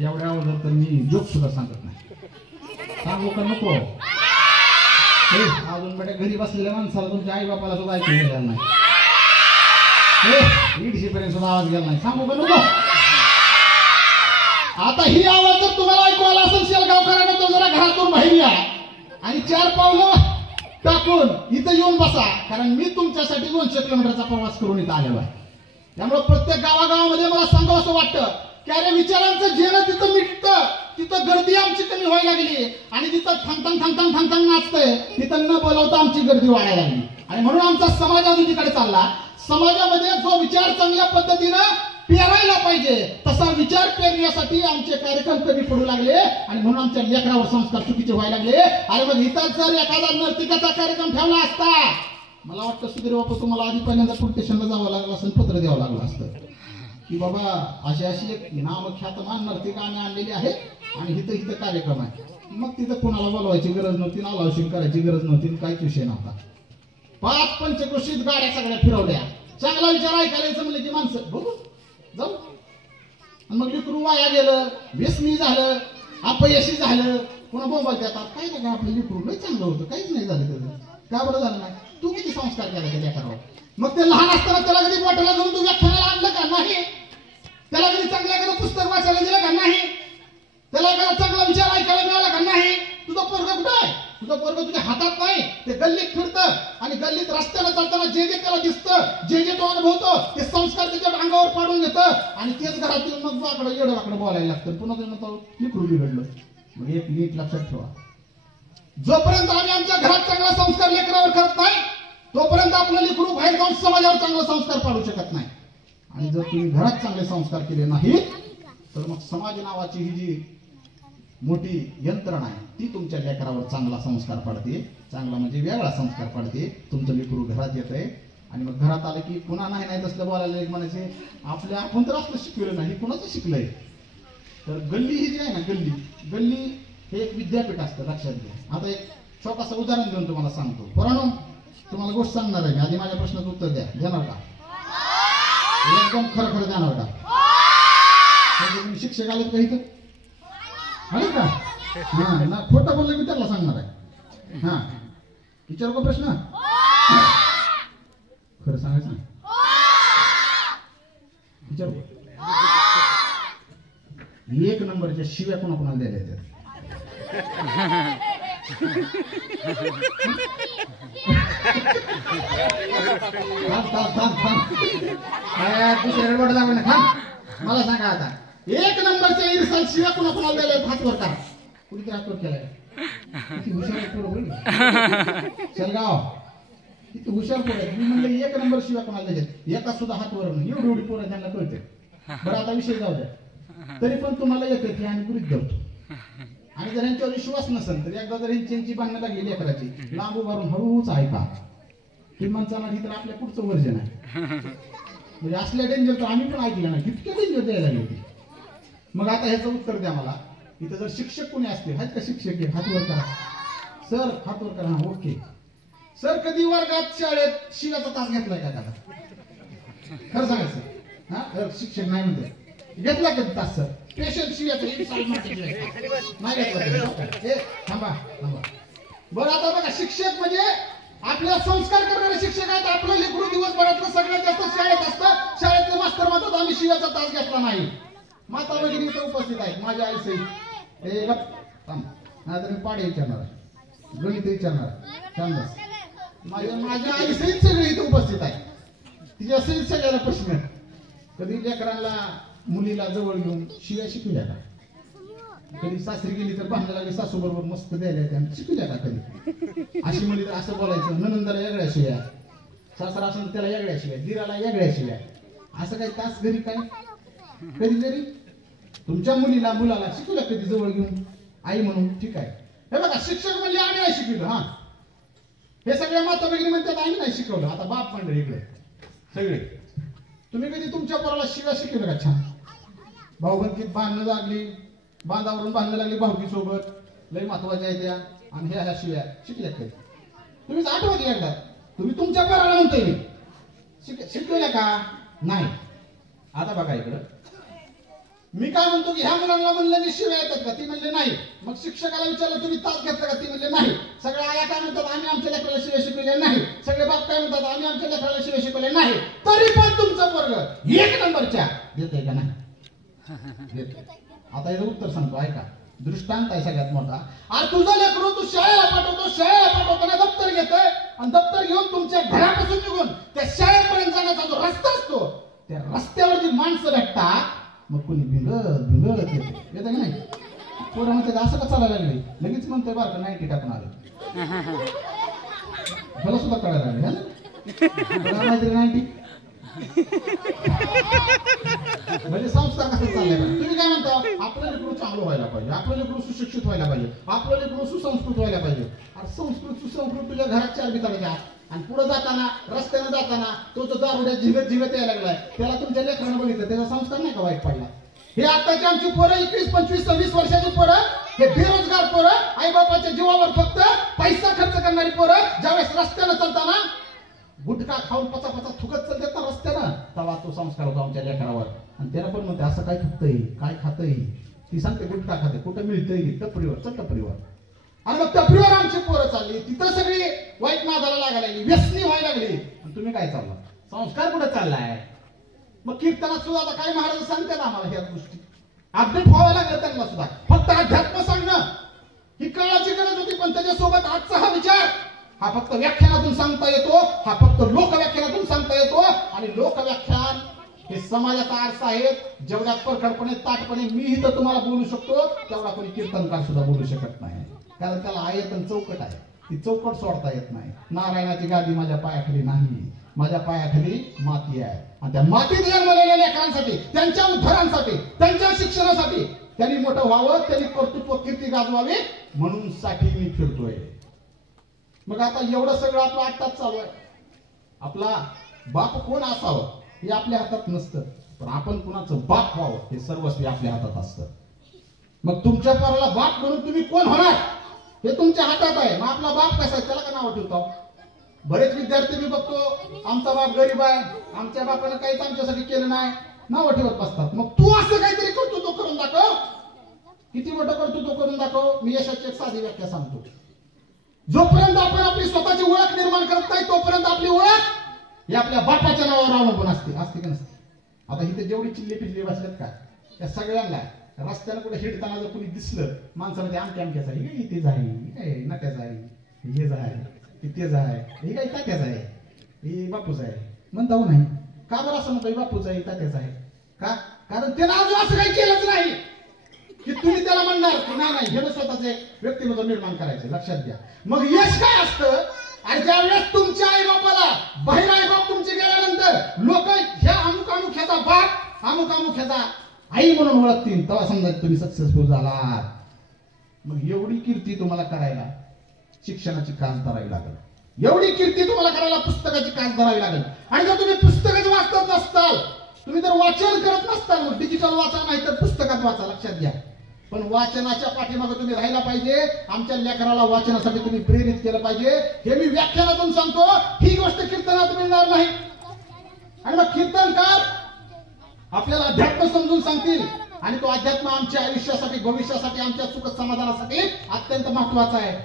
एवढ्या अगोदर तर मी जोक सुद्धा सांगत नाही. सांगू का नको? अजून बेटा घरी बसलेल्या माणसाला तुमच्या आई बापाला सुद्धा ऐकू गेलेला नाही. पर्यंत सुद्धा आवाज गेला नाही. सांगू का नको? आता ही आवाज जर तुम्हाला ऐकू आला असेल शेलगावकरांना तर जरा घरातून बाहेर या आणि 4 पावलं टाकून इथं येऊन बसा. कारण मी तुमच्यासाठी 200 किलोमीटरचा प्रवास करून इथं आलेलो आहे. त्यामुळे प्रत्येक गावागावामध्ये मला सांगावं असं वाटतं की अरे विचारांचं जेणं तिथं मिटतं, तिथं गर्दी आमची कमी व्हायला लागली आणि तिथं थांग नाचतंय, तिथं न बोलवता आमची गर्दी वाढायला लागली. आणि म्हणून आमचा समाज अजून तिकडे चालला. समाजामध्ये जो विचार चांगल्या पद्धतीनं पेरायला पाहिजे तसा विचार पेरण्यासाठी आमचे कार्यक्रम कमी पडू लागले आणि म्हणून आमच्या लेकरावर संस्कार चुकीचे व्हायला लागले. अरे मग इथं जर एखादा नर्तिकाचा कार्यक्रम ठेवला असता, मला वाटतं सुधीर बापू तुम्हाला आधी पहिल्यांदा पोलीस स्टेशनला जावं लागलं असं पत्र द्यावं लागलं असतं की बाबा अशी एक नामख्यातमान नर्तिका आम्ही आणलेली आहे आणि इथं कार्यक्रम आहे. मग तिथं कोणाला बोलवायची गरज नव्हती, नावलावशी करायची गरज नव्हती, काहीच विषय नव्हता. 5 पंचक्रोशीत गाड्या सगळ्या फिरवल्या. चांगला विचार ऐकायला म्हणले की माणसं बघू जाऊ. मग लिकरू वाया गेलं, व्यसनी झालं, अपयशी झालं, पुन्हा बोंबाल देतात. काय का आपलं लिकरू लय चांगलं होतं, काहीच नाही झालं त्याचं. का बरं झालं नाही? तू किती संस्कार केला त्याच्या करावं? मग ते लहान असताना त्याला कधी वाटायला घेऊन तू व्याख्यानाला आणलं का? नाही. त्याला कधी चांगलं एखादं पुस्तक वाचायला दिलं का? नाही. त्याला एखादा चांगला विचार ऐकायला मिळाला का? नाही. तुझं पोरगं कुठं आहे? तुझं पोरगं तुझ्या हातात नाही, ते गल्लीत फिरतं आणि गल्लीत रस्त्याला चालताना जे त्याला दिसतं, जे तो अनुभवतो ते संस्कार त्याच्या अंगावर पाडून घेतं आणि तेच घरात येऊन मग वाकडं येडं वाकडं बोलायला लागतं. पुन्हा तुम्ही म्हणतो लिकरू बिघडलं. मग एक नीट लक्षात ठेवा, जोपर्यंत आम्ही आमच्या घरात चांगला संस्कार लेकरावर करत नाही तोपर्यंत आपलं लेकरू बाहेर जाऊन समाजावर चांगला संस्कार पाडू शकत नाही. आणि जर तुम्ही घरात चांगले संस्कार केले नाहीत तर मग समाज नावाची ही जी मोठी यंत्रणा आहे ती तुमच्या लेकरावर चांगला संस्कार पाडते. चांगला म्हणजे वेगळा संस्कार पाडते. तुमचं लेकरू घरात येतंय आणि मग घरात आलं की पुन्हा नाही तसलं बोलायला म्हणायचे आपण तर असलं शिकवलं नाही, कुणाचं शिकलंय? तर गल्ली ही जी आहे ना, गल्ली हे एक विद्यापीठ असतं, लक्षात घ्या. आता एक छोटासा उदाहरण देऊन तुम्हाला सांगतो. पोरांनो, तुम्हाला गोष्ट सांगणार आहे मी. आधी माझ्या प्रश्नाचं उत्तर द्या. देणार का? एकदम खरं देणार का? तुम्ही शिक्षक आलेत का इथं? आहे का? हा ना, खोटं बोललं मी त्याला सांगणार आहे. हा, विचारू का प्रश्न? खरं सांगायचं ना? विचारू. 1 नंबरच्या शिव्या कोणाकोणाला द्यायला येतात? मला सांगा आता, 1 नंबरच्या ईर्षाल शिव्या कोणाकोणाला द्यायला? हात वर करा. कुठे हात वर केलाय? किती हुशार पोरं शेलगाव, किती हुशार पोरं. मी म्हणलं 1 नंबर शिव्या कोणाला द्यायच्यात? एका सुद्धा हात वर नाही. एवढी पोरं त्यांना कळते. बरं आता विषय जाऊ द्या. तरी पण तुम्हाला येते की आम्ही गृहीत धरतो. आणि जर यांच्यावर विश्वास नसेल तर एकदा जर यांची भांडणं लागली लेकराची, लांब उभारून हळूच ऐका. किंमत नाही तर आपल्या पुढचं वर्जन आहे. म्हणजे असल्या डेंजर तर आम्ही पण ऐकलं नाही. कितके डेंजर द्यायला लागले. मग आता ह्याचं उत्तर द्या मला. इथं जर शिक्षक कोणी असतील, आहेत का शिक्षक? हात वर करा. सर हात वर करा. हा, ओके. सर कधी वर्गात शाळेत शिव्याचा तास घेतलाय का? खरं सांगायचं. हा, शिक्षक नाही म्हणते घेतला कधी तास? सर पेशंट शिव्याचा नाही घेतला. थांबा. बरं आता बघा, शिक्षक म्हणजे आपल्या संस्कार करणारे शिक्षक आहेत. आपलं लेकरू दिवसभरातलं सगळ्यात जास्त शाळेत असतं. शाळेतले मास्तर म्हणतात आम्ही शिव्याचा तास घेतला नाही. माता वगैरे इथं उपस्थित आहेत, माझ्या आई सहित. हे नाहीतर मी पाडे विचारणार आहे, गणित विचारणार आहे. माझ्या आई सहित सगळे इथं उपस्थित आहे. तिच्या सहित सगळ्याला प्रश्न आहे. कधी लेकरांना मुलीला जवळ घेऊन शिव्या शिकवल्या का? कधी सासरी गेली तर भांडण लागली सासू बरोबर मस्त द्यायला येते, शिकवल्या का कधी? अशी मुली तर असं बोलायचं, ननंदाला वेगळ्या शिव्या, सासरा असेल तर त्याला वेगळ्या शिव्या, दिराला वेगळ्या शिव्या. असं काही तास घरी काय कधी जरी तुमच्या मुलाला शिकवलं कधी जवळ घेऊन आई म्हणून? ठीक आहे. हे बघा, शिक्षक म्हणजे आम्ही नाही शिकवलं. हा, हे सगळ्या माता वगैरे म्हणतात आम्ही नाही शिकवलं. आता बाप मंडळी इकडे सगळे, तुम्ही कधी तुमच्या पोराला शिव्या शिकवलं का? छान. भाऊबंदकीत भांडणं लागली, बांधावरून भांडणं लागली भाऊकी सोबत, लय महत्वाच्या आहेत त्या, आणि ह्या शिव्या शिकल्यात कधी? तुम्हीच आठवत एकदा. तुम्ही तुमच्या पोराला म्हणतोय शिकवल्या का? नाही. आता बघा इकडं, मी काय म्हणतो की ह्या मुलांना म्हणलं मी शिव्या येतात का? ती म्हणले नाही. मग शिक्षकाला विचारलं तुम्ही तास घेतला का? ती म्हणले नाही. सगळ्या आया काय म्हणतात आम्ही आमच्या लेकराला शिव्या शिकवले नाही. सगळे बाप काय म्हणतात आम्ही आमच्या लेकराला शिव्या शिकवले नाही. तरी पण तुमचं पोरग एक नंबरच्या देतंय का नाही? आता याचं उत्तर सांगतो ऐका. दृष्टांत आहे सगळ्यात मोठा. अरे तुझं लेकरू तू शाळेला पाठवताना दप्तर घेतोय आणि दप्तर घेऊन तुमच्या घरापासून निघून त्या शाळेपर्यंत जाण्याचा जो रस्ता असतो त्या रस्त्यावर जी माणसं भेटतात मग कोणी भिंगत येतं का नाही? पोरं म्हणते असं का चालायला लागले? लगेच म्हणतोय बरं का 90 टाकून आलं. मला सुद्धा कळायला लागले 90 म्हणजे संस्कार कसं चाललंय? तुम्ही काय म्हणता आपलं लेकरू चांगलं व्हायला पाहिजे, आपलं लेकरू सुशिक्षित व्हायला पाहिजे, आपलं लेकरू सुसंस्कृत व्हायला पाहिजे. अरे सुसंस्कृत तुझ्या घरात 4 भिताच्या आणि पुढे जाताना रस्त्याने जाताना तो जो दारुड्या झिगत यायला लागलाय त्याला तुमच्या लेकरानं बघितलं त्याचा संस्कार नाही का वाईट पडला? हे आताची आमची पोरं 21, 25, 26 वर्षाची पोरं हे बेरोजगार पोरं आई बापाच्या जीवावर फक्त पैसा खर्च करणारी पोरं ज्यावेळेस रस्त्यानं चालताना गुटखा खाऊन पचा थुकत चालतात ना रस्त्यानं तेव्हा तो संस्कार होतो आमच्या लेकरावर. आणि त्याला पण म्हणते असं काय थुकतंय काय खातंय? ती सांगते गुटखा खाते. कुठं मिळतंय? टपरीवर. चल टपरीवर. आणि मग टपरीवर आमची पोरं चालली तिथं सगळी वाईट नादाला लागायला लागली, व्यसनी व्हायला लागली. आणि तुम्ही काय चालला? संस्कार कुठे चाललाय? मग कीर्तनात सुद्धा आता काय महाराज सांगतात आम्हाला ह्या गोष्टी अपडेट व्हावं लागलं त्यांना सुद्धा. फक्त अध्यात्म सांगणं ही काळाची गरज होती पण त्याच्यासोबत आजचा हा विचार हा फक्त व्याख्यानातून सांगता येतो, हा फक्त लोकव्याख्यानातून सांगता येतो. आणि लोकव्याख्यान हे समाजाचा आरसा आहे. जेवढ्या परखडपणे ताटपणे मी इथं तुम्हाला बोलू शकतो तेवढा कोणी कीर्तनकार सुद्धा बोलू शकत नाही. कारण त्याला आयतन चौकट आहे, ती चौकट सोडता येत नाही. नारायणाची गादी माझ्या पायाखाली नाही, माझ्या पायाखाली माती आहे. आणि त्या मातीत जन्मलेल्या लेकरांसाठी, त्यांच्या उद्धारांसाठी, त्यांच्या शिक्षणासाठी त्यांनी मोठं व्हावं, त्यांनी कर्तृत्व कीर्ती गाजवावी म्हणून साठी मी फिरतोय. मग आता एवढं सगळं आपलं आत्ताच चालू आहे. आपला बाप कोण असावं हे आपल्या हातात नसतं, पण आपण कुणाचं बाप व्हावं हे सर्वस्वी आपल्या हातात असतं. मग तुमच्या पोराला बाप म्हणून तुम्ही कोण होणार हे तुमच्या हातात आहे. मग आपला बाप कसा आहे त्याला का नाव ठेवतो? बरेच विद्यार्थी मी बघतो आमचा बाप गरीब आहे, आमच्या बापानं काहीच आमच्यासाठी केलं नाही, नाव ठेवत बसतात. मग तू असं काहीतरी कर्तृत्व करून दाखव, किती मोठं कर्तृत्व करून दाखव. मी यशाची एक साधी व्याख्या सांगतो. जोपर्यंत आपण आपली स्वतःची ओळख निर्माण करत नाही तोपर्यंत आपली ओळख ही आपल्या बापाच्या नावावर अवलंबून असते का नसते? आता इथे जेवढी चिल्ले पिल्ले बसल्यात का त्या सगळ्यांना रस्त्यानं कुठे हिडताना जर कुणी दिसलं माणसाला ते आमक्याच आहे, हे तेच आहे, काय नाट्याच आहे, हेच आहे, तेच आहे, हे काय तात्याच आहे, हे बापूच आहे म्हणता हो नाही का? बरं असं म्हणतो बापूच आहे तात्याच आहे का? कारण त्यानं अजून असं काही केलंच नाही की तुम्ही त्याला म्हणणार की नाही हे स्वतःचे व्यक्तिमत्व निर्माण करायचे. लक्षात घ्या. मग यश काय असतं? आणि ज्यावेळेस तुमच्या आई बापाला बाहेर आई बाप तुमचे गेल्यानंतर लोक ह्या अमुक अमुख्याचा बाप अमुक अमुख्याचा आई म्हणून ओळखतील तेव्हा समजा तुम्ही सक्सेसफुल झालात. मग एवढी कीर्ती तुम्हाला करायला शिक्षणाची कास धरावी लागेल, एवढी कीर्ती तुम्हाला करायला पुस्तकाची कास धरावी लागेल. आणि जर तुम्ही पुस्तकच वाचत नसताल, तुम्ही जर वाचन करत नसताल, मग डिजिटल वाचा नाही तर पुस्तकात वाचा. लक्षात घ्या. पण वाचनाच्या पाठीमागे तुम्ही राहायला पाहिजे. आमच्या लेकराला वाचनासाठी तुम्ही प्रेरित केलं पाहिजे. हे मी व्याख्यानातून सांगतो, ही गोष्ट कीर्तनात मिळणार नाही. आणि मग कीर्तनकार आपल्याला अध्यात्म समजून सांगतील आणि तो अध्यात्म आमच्या आयुष्यासाठी भविष्यासाठी आमच्या सुख समाधानासाठी अत्यंत महत्वाचा आहे.